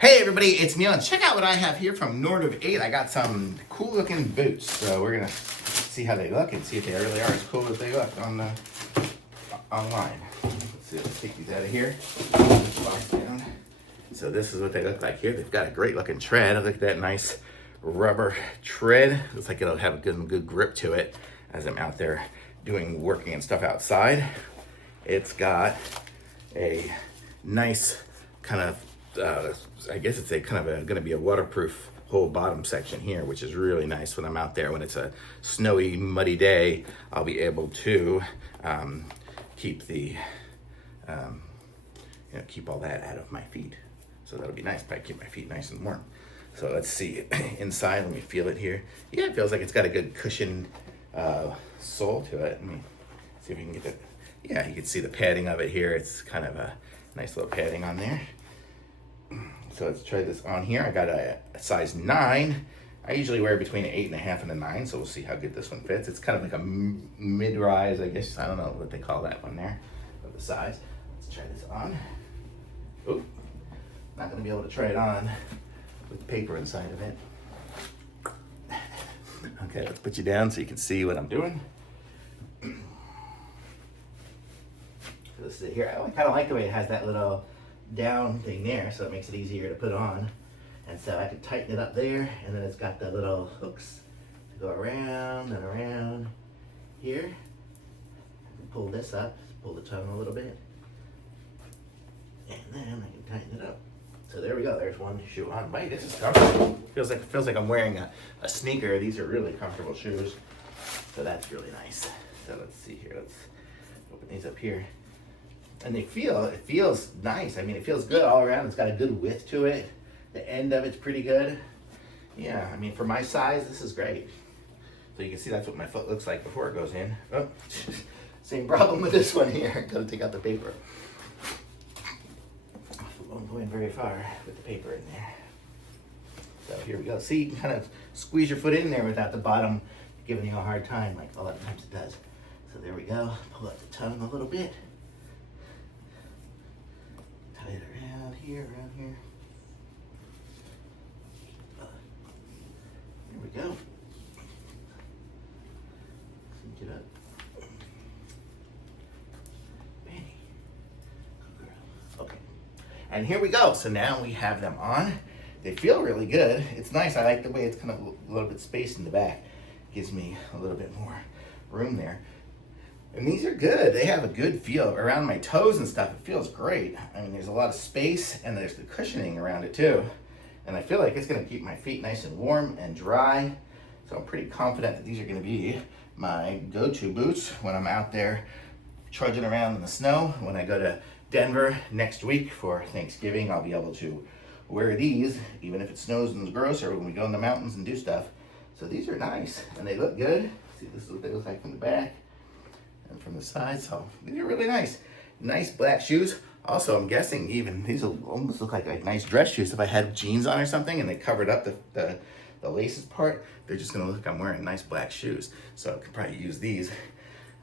Hey everybody, it's Neil, and check out what I have here from NortiV8. I got some cool looking boots, so we're gonna see how they look and see if they really are as cool as they look on the online. Let's see, let's take these out of here. Box down. So this is what they look like here. They've got a great looking tread. Look at that nice rubber tread. Looks like it'll have a good grip to it as I'm out there working and stuff outside. It's got a nice kind of I guess it's going to be a waterproof whole bottom section here, which is really nice when I'm out there. When it's a snowy, muddy day, I'll be able to keep keep all that out of my feet. So that'll be nice, probably keep my feet nice and warm. So let's see inside. Let me feel it here. Yeah, it feels like it's got a good cushioned sole to it. Let me see if we can get it. Yeah, you can see the padding of it here. It's kind of a nice little padding on there. So let's try this on here. I got a size 9. I usually wear between an 8.5 and a 9, so we'll see how good this one fits. It's kind of like a mid-rise, I guess. I don't know what they call that one there, of the size. Let's try this on. Oh, not gonna be able to try it on with paper inside of it. Okay, let's put you down so you can see what I'm doing. So this is it here. I kind of like the way it has that little down thing there, so it makes it easier to put on. And so I can tighten it up there, and then it's got the little hooks to go around and around here. I can pull this up, pull the tongue a little bit, and then I can tighten it up. So there we go, there's one shoe on. Wait, this is comfortable. Feels like I'm wearing a sneaker. These are really comfortable shoes, so that's really nice. So let's see here, let's open these up here. And it feels nice. I mean, it feels good all around. It's got a good width to it. The end of it's pretty good. Yeah, I mean, for my size, this is great. So you can see that's what my foot looks like before it goes in. Oh, same problem with this one here. Gotta take out the paper. Won't go in very far with the paper in there. So here we go. See, you can kind of squeeze your foot in there without the bottom giving you a hard time, like a lot of times it does. So there we go. Pull out the tongue a little bit. Tie it around here. Here we go. Cinch it up. Benny. Good girl. Okay. And here we go. So now we have them on. They feel really good. It's nice. I like the way it's kind of a little bit spaced in the back. Gives me a little bit more room there. And these are good. They have a good feel around my toes and stuff. It feels great. I mean, there's a lot of space, and there's the cushioning around it too. And I feel like it's gonna keep my feet nice and warm and dry. So I'm pretty confident that these are gonna be my go-to boots when I'm out there trudging around in the snow. When I go to Denver next week for Thanksgiving, I'll be able to wear these, even if it snows and it's gross, or when we go in the mountains and do stuff. So these are nice, and they look good. See, this is what they look like from the back and from the side. So these are really nice. Nice black shoes. Also, I'm guessing even these will almost look like nice dress shoes. If I had jeans on or something and they covered up the laces part, they're just gonna look like I'm wearing nice black shoes. So I could probably use these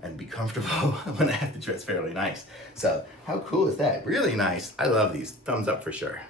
and be comfortable when I have to dress fairly nice. So how cool is that? Really nice. I love these. Thumbs up for sure.